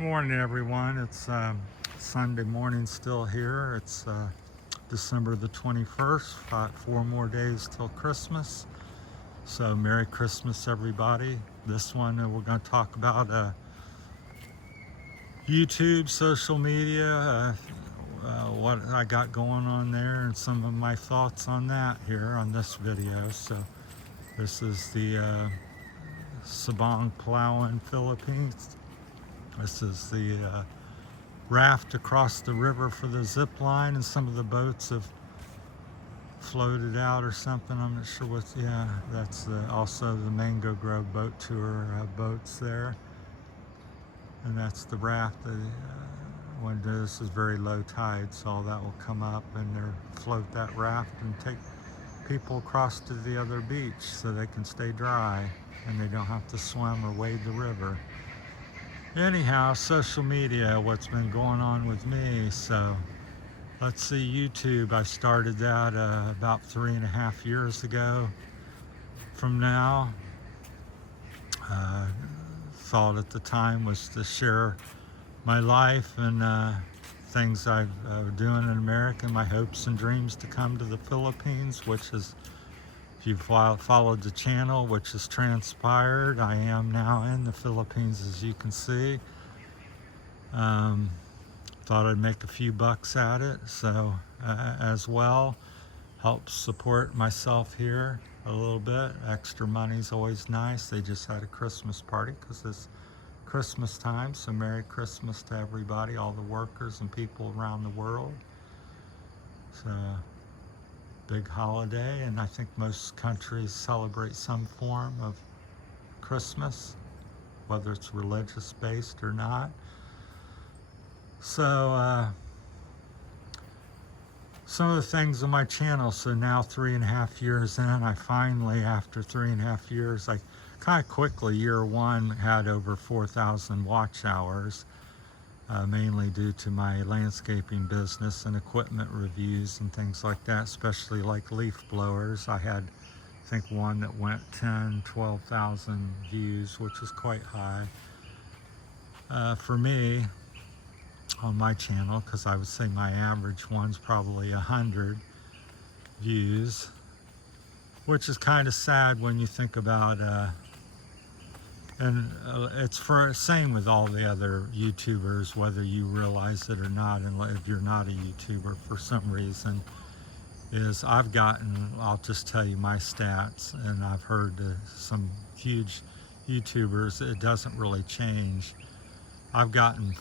morning, everyone. It's Sunday morning still here. It's December the 21st, 4 more days till Christmas. So Merry Christmas, everybody. This one we're going to talk about YouTube, social media, what I got going on there, and some of my thoughts on that here on this video. So this is the Sabang, Palawan, Philippines. This is the raft across the river for the zip line, and some of the boats have floated out or something. I'm not sure what. Yeah, that's also the Mango Grove boat tour boats there, and that's the raft. When this is very low tide, so all that will come up and float that raft and take people across to the other beach so they can stay dry and they don't have to swim or wade the river. Anyhow, social media, what's been going on with me. So let's see, YouTube, I started that about 3.5 years ago from now. Thought at the time was to share my life and things I'm doing in America, my hopes and dreams to come to the Philippines, which is, if you've followed the channel, which has transpired. I am now in the Philippines, as you can see. Thought I'd make a few bucks at it, so as well, help support myself here a little bit. Extra money's always nice. They just had a Christmas party because it's Christmas time, so Merry Christmas to everybody, all the workers and people around the world. So big holiday, and I think most countries celebrate some form of Christmas, whether it's religious based or not. So some of the things on my channel. So now 3.5 years in, I finally, after 3.5 years, I kind of quickly, year one, had over 4,000 watch hours. Mainly due to my landscaping business and equipment reviews and things like that, especially like leaf blowers. I had, I think, one that went 12,000 views, which is quite high for me on my channel, because I would say my average one's probably 100 views, which is kind of sad when you think about and it's for same with all the other YouTubers, whether you realize it or not, and if you're not a YouTuber for some reason, is I've gotten, I'll just tell you my stats, and I've heard some huge YouTubers, it doesn't really change. I've gotten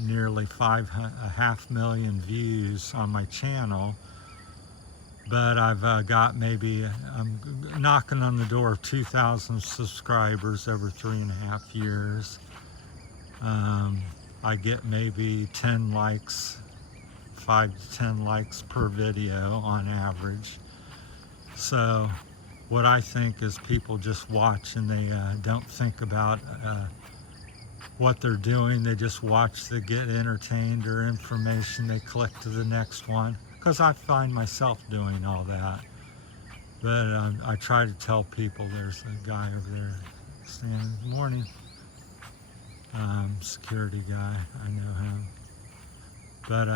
nearly 500,000 views on my channel, but I've got maybe, I'm knocking on the door of 2,000 subscribers over 3.5 years. I get maybe 10 likes, 5 to 10 likes per video on average. So what I think is people just watch and they don't think about what they're doing. They just watch, they get entertained or information, they click to the next one. Because I find myself doing all that. But I try to tell people, there's a guy over there standing, morning, security guy, I know him. But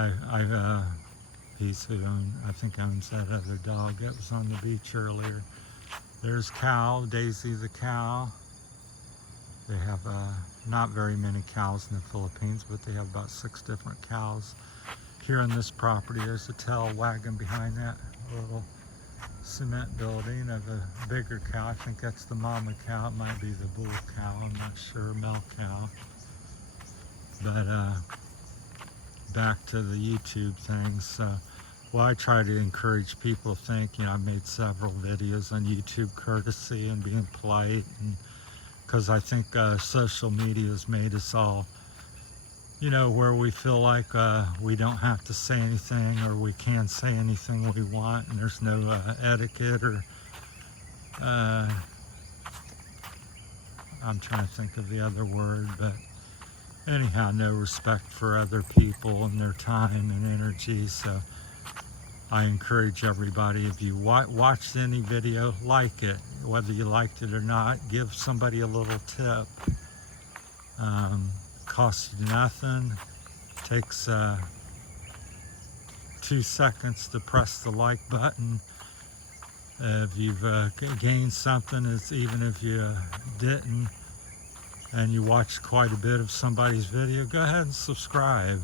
he's who I think owns that other dog that was on the beach earlier. There's Cow, Daisy the cow. They have not very many cows in the Philippines, but they have about 6 different cows. Here on this property, there's a tail wagon behind that little cement building of a bigger cow. I think that's the mama cow. It might be the bull cow. I'm not sure, male cow. But back to the YouTube thing. So, well, I try to encourage people to think, I've made several videos on YouTube, courtesy and being polite, and because I think social media has made us all, where we feel like we don't have to say anything, or we can say anything we want, and there's no etiquette, or I'm trying to think of the other word, but anyhow, no respect for other people and their time and energy. So I encourage everybody, if you watched any video, like it, whether you liked it or not, give somebody a little tip. costs you nothing. Takes 2 seconds to press the like button. If you've gained something, it's even if you didn't, and you watched quite a bit of somebody's video, go ahead and subscribe.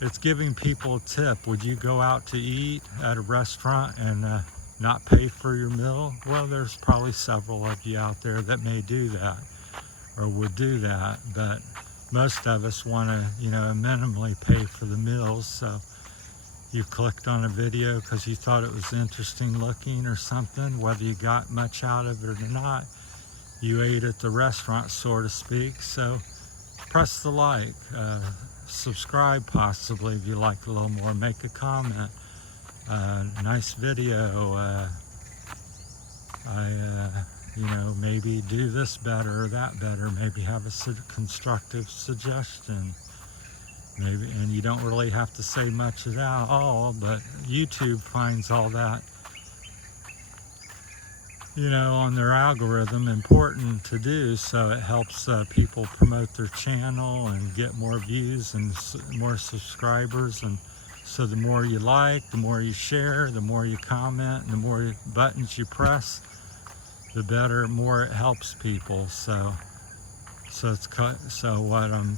It's giving people a tip. Would you go out to eat at a restaurant and not pay for your meal? Well, there's probably several of you out there that may do that or would do that, but most of us want to, minimally pay for the meals. So you clicked on a video because you thought it was interesting looking or something, whether you got much out of it or not. You ate at the restaurant, so to speak. So press the like, subscribe possibly if you like a little more, make a comment. Nice video. Maybe do this better or that better. Maybe have a constructive suggestion. Maybe, and you don't really have to say much at all, but YouTube finds all that, on their algorithm important to do, so it helps people promote their channel and get more views and more subscribers. And so the more you like, the more you share, the more you comment, and the more buttons you press, the better, more it helps people. So what I'm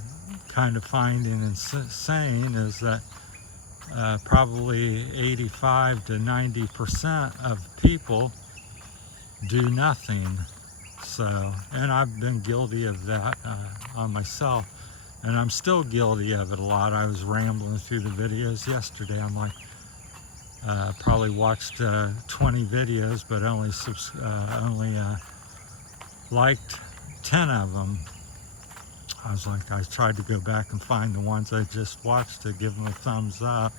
kind of finding and saying is that probably 85 to 90% of people do nothing. So, and I've been guilty of that on myself, and I'm still guilty of it a lot. I was rambling through the videos yesterday. I'm like, probably watched 20 videos, but only liked 10 of them. I tried to go back and find the ones I just watched to give them a thumbs up.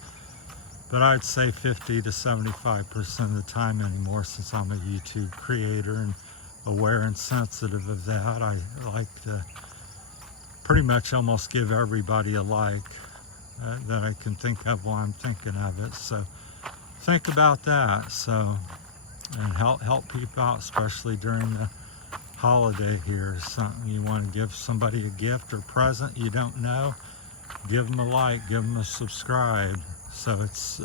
But I'd say 50 to 75% of the time anymore, since I'm a YouTube creator and aware and sensitive of that, I like to pretty much almost give everybody a like that I can think of while I'm thinking of it. So think about that. So, and help people out, especially during the holiday here. Something you want to give somebody a gift or present you don't know, give them a like, give them a subscribe. So it's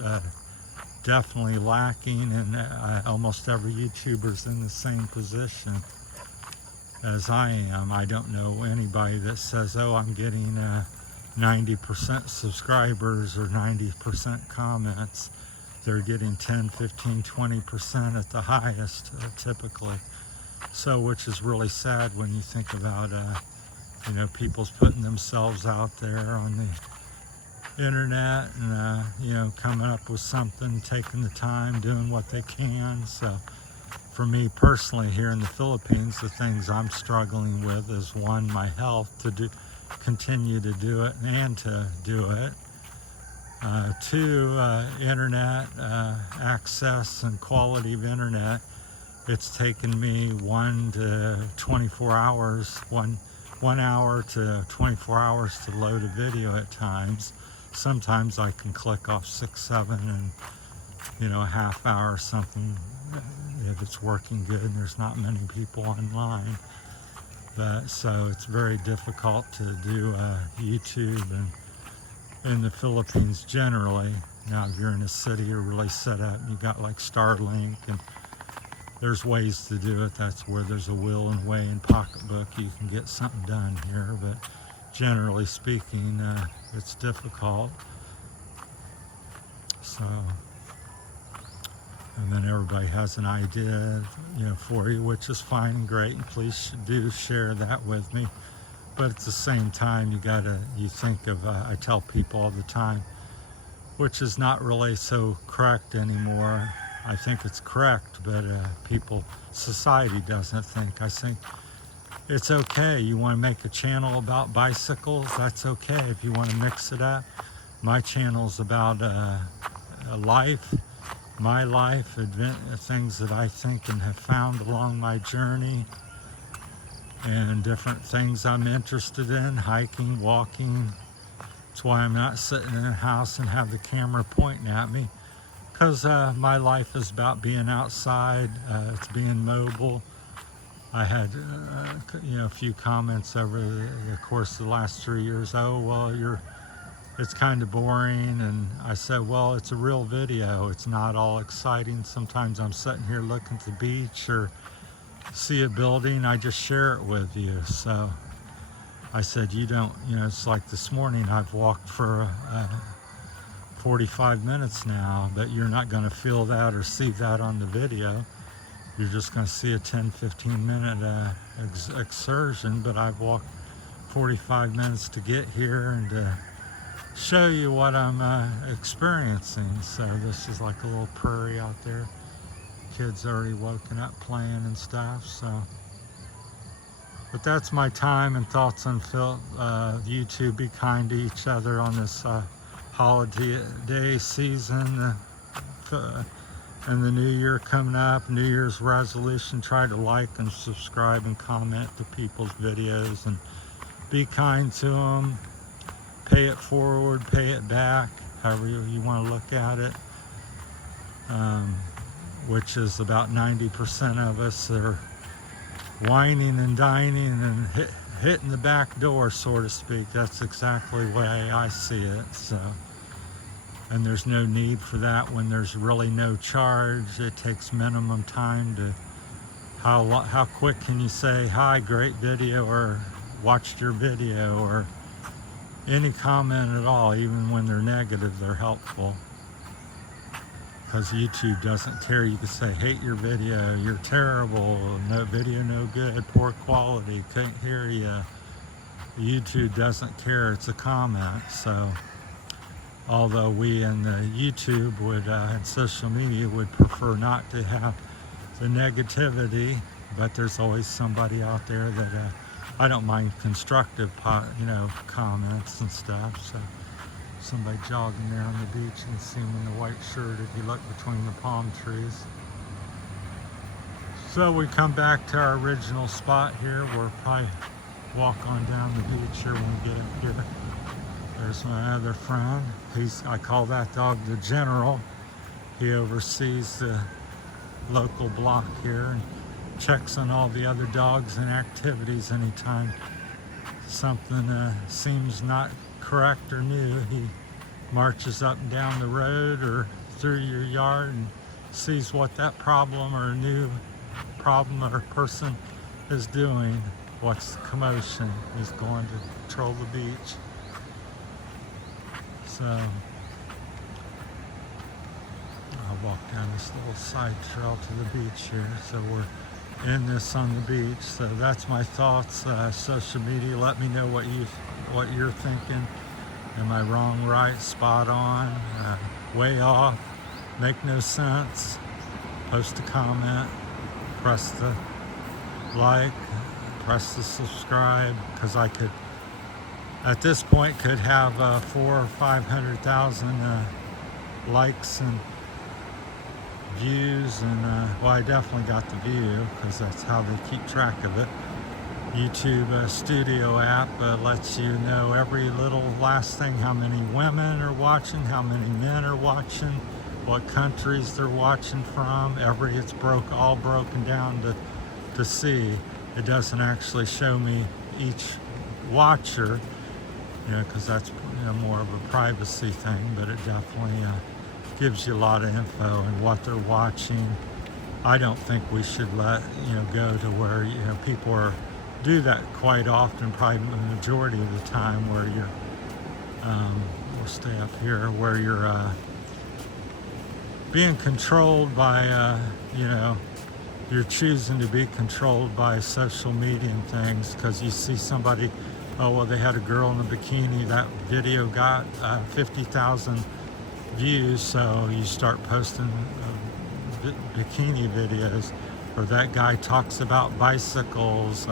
definitely lacking, and almost every YouTuber's in the same position as I am. I don't know anybody that says, oh, I'm getting 90% subscribers or 90% comments. They're getting 10, 15, 20% at the highest, typically. So, which is really sad when you think about, people's putting themselves out there on the internet and, coming up with something, taking the time, doing what they can. So for me personally here in the Philippines, the things I'm struggling with is, one, my health, to continue to do it and to do it. Two, internet access and quality of internet. It's taken me 1 to 24 hours, one hour to 24 hours to load a video at times. Sometimes I can click off 6, 7 in a half hour or something if it's working good and there's not many people online. But so it's very difficult to do YouTube and in the Philippines generally. Now if you're in a city you're really set up and you got like Starlink, and there's ways to do it. That's where there's a will and way and pocketbook, you can get something done here. But generally speaking, it's difficult. So, and then everybody has an idea, for you, which is fine and great, and please do share that with me. But at the same time, you think of, I tell people all the time, which is not really so correct anymore. I think it's correct, but society doesn't think. I think it's okay. You want to make a channel about bicycles, that's okay. If you want to mix it up, my channel's about life, my life, things that I think and have found along my journey, and different things I'm interested in, hiking, walking. That's why I'm not sitting in a house and have the camera pointing at me, because my life is about being outside. It's being mobile. I had, a few comments over the course of the last 3 years. Oh, well, it's kind of boring. And I said, well, it's a real video. It's not all exciting. Sometimes I'm sitting here looking at the beach or see a building. I just share it with you. So I said, you don't, it's like this morning I've walked for 45 minutes now, but you're not going to feel that or see that on the video. You're just going to see a 10-15 minute excursion, but I've walked 45 minutes to get here and to show you what I'm experiencing. So this is like a little prairie out there. Kids already woken up playing and stuff. So, but that's my time and thoughts on YouTube. Be kind to each other on this holiday season. And the new year coming up, New Year's resolution, try to like and subscribe and comment to people's videos and be kind to them. Pay it forward, pay it back, however you want to look at it, which is about 90% of us are whining and dining and hitting the back door, so to speak. That's exactly the way I see it. So. And there's no need for that when there's really no charge. It takes minimum time to, how quick can you say, hi, great video, or watched your video, or any comment at all, even when they're negative, they're helpful. Because YouTube doesn't care. You can say, hate your video, you're terrible, no video, no good, poor quality, couldn't hear you. YouTube doesn't care, it's a comment. So. Although we in the YouTube would, and social media would prefer not to have the negativity, but there's always somebody out there that I don't mind constructive, comments and stuff. So somebody jogging there on the beach and seeing in the white shirt if you look between the palm trees. So we come back to our original spot here. We'll probably walk on down the beach here when we get up here. There's my other friend. I call that dog the General. He oversees the local block here and checks on all the other dogs and activities. Anytime something seems not correct or new, he marches up and down the road or through your yard and sees what that problem or new problem or person is doing. What's the commotion? He's going to patrol the beach. So I'll walk down this little side trail to the beach here. So we're in this on the beach. So that's my thoughts. Social media, let me know what you're thinking. Am I wrong, right, spot on, way off, make no sense? Post a comment, press the like, press the subscribe, because I could, at this point, could have 400,000 or 500,000 likes and views, and well, I definitely got the view because that's how they keep track of it. YouTube Studio app lets you know every little last thing, how many women are watching, how many men are watching, what countries they're watching from. It's all broken down to see. It doesn't actually show me each watcher, because that's more of a privacy thing, but it definitely gives you a lot of info and what they're watching. I don't think we should let go to where people do that quite often, probably the majority of the time, where you're we'll stay up here, where you're being controlled by you're choosing to be controlled by social media and things, because you see somebody, oh, well, they had a girl in a bikini, that video got 50,000 views, so you start posting bikini videos. Or that guy talks about bicycles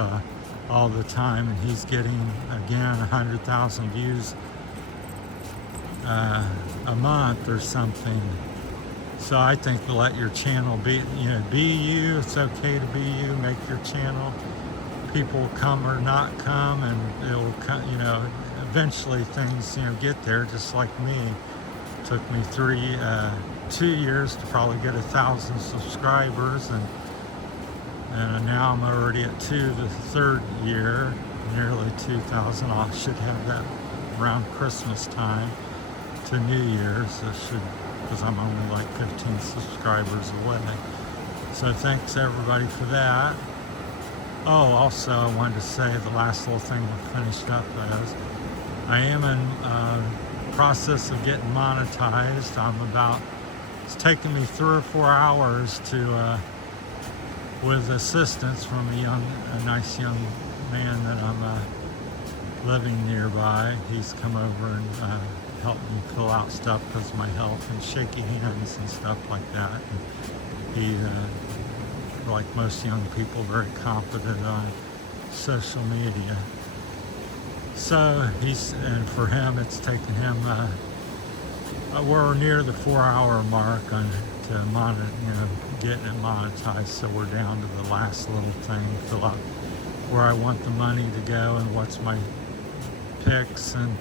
all the time, and he's getting, again, 100,000 views a month or something. So I think to let your channel be you. It's okay to be you. Make your channel. People will come or not come, and it'll come. Eventually things get there. Just like me, it took me 2 years to probably get 1,000 subscribers, and And now I'm already at the third year, nearly 2,000. I should have that around Christmas time to New Year's. I should, because I'm only like 15 subscribers away. So thanks everybody for that. Oh, also I wanted to say the last little thing I finished up as I am in process of getting monetized. It's taken me 3 or 4 hours to with assistance from a nice young man that I'm living nearby. He's come over and helped me fill out stuff because of my health and shaky hands and stuff like that. And he, like most young people, very confident on social media. So and for him, it's taken him, we're near the 4-hour mark getting it monetized. So we're down to the last little thing, fill out where I want the money to go and what's my picks and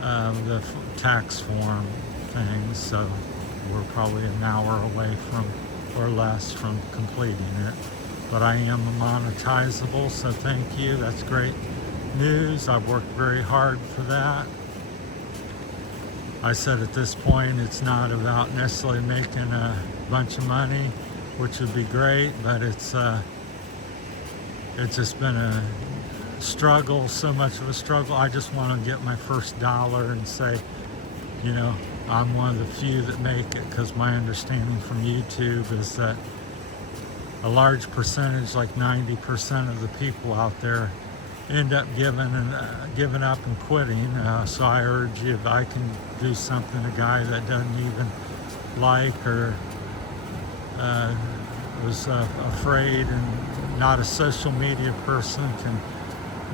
the tax form things. So we're probably an hour away from, or less, from completing it. But I am monetizable, so thank you. That's great news. I've worked very hard for that. I said at this point it's not about necessarily making a bunch of money, which would be great, but it's just been a struggle, so much of a struggle. I just want to get my first dollar and say, I'm one of the few that make it, because my understanding from YouTube is that a large percentage, like 90% of the people out there, end up giving up and quitting. So I urge you, if I can do something a guy that doesn't even like or was afraid and not a social media person can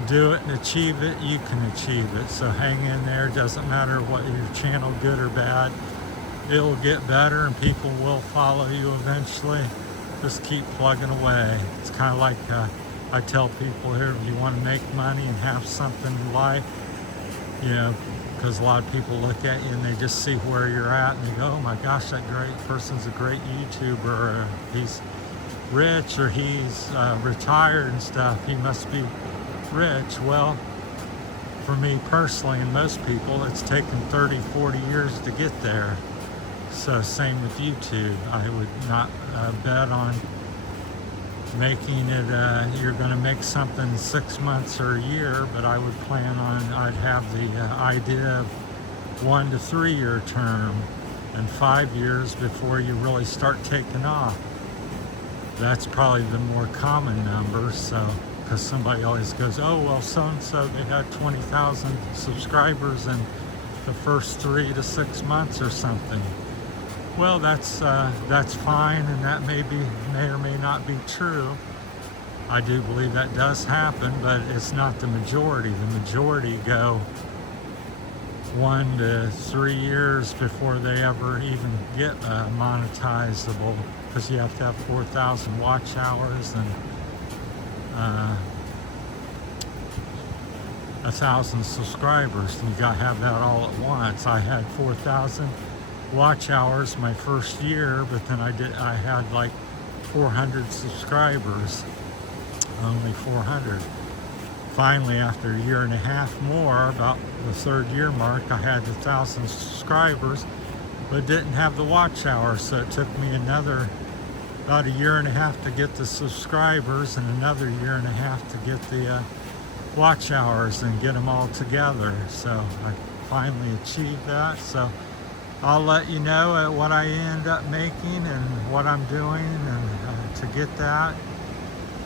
do it and achieve it, you can achieve it. So hang in there. Doesn't matter what your channel, good or bad, it will get better and people will follow you eventually. Just keep plugging away. It's kind of like I tell people here, if you want to make money and have something in life, because a lot of people look at you and they just see where you're at and they go, oh my gosh, that great person's a great YouTuber, or he's rich, or he's retired and stuff, he must be rich. Well, for me personally and most people, it's taken 30, 40 years to get there. So same with YouTube. I would not bet on making it, you're going to make something 6 months or a year, but I would plan on, I'd have the idea of 1 to 3 year term and 5 years before you really start taking off. That's probably the more common number. So, because somebody always goes, oh, well, so-and-so, they had 20,000 subscribers in the first 3 to 6 months or something. Well, that's fine, and that may or may not be true. I do believe that does happen, but it's not the majority. The majority go 1 to 3 years before they ever even get monetizable, because you have to have 4,000 watch hours and 1,000 subscribers, and you got to have that all at once. I had 4,000 watch hours my first year, but then I had like 400 subscribers, only 400. Finally, after a year and a half more, about the 3rd year mark, I had 1,000 subscribers, but didn't have the watch hours. So it took me about a year and a half to get the subscribers, and another year and a half to get the watch hours and get them all together. So I finally achieved that. So I'll let you know what I end up making and what I'm doing, and to get that.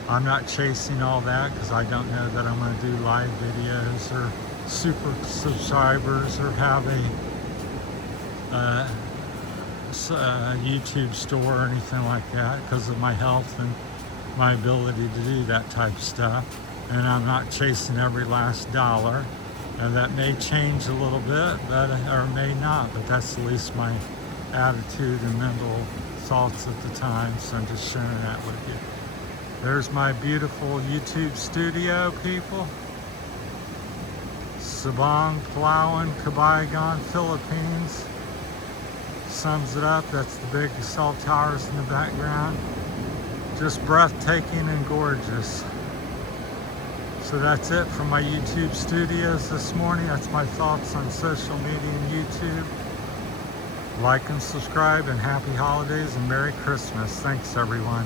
I'm not chasing all that, because I don't know that I'm going to do live videos or super subscribers or have a YouTube store or anything like that, because of my health and my ability to do that type of stuff. And I'm not chasing every last dollar. And that may change a little bit, or may not, but that's at least my attitude and mental thoughts at the time. So I'm just sharing that with you. There's my beautiful YouTube studio, people. Sabang, Palawan, Cabayagan, Philippines. Sums it up. That's the big cell towers in the background. just breathtaking and gorgeous. So that's it from my YouTube studios this morning. That's my thoughts on social media and YouTube. Like and subscribe, and happy holidays and Merry Christmas. Thanks, everyone.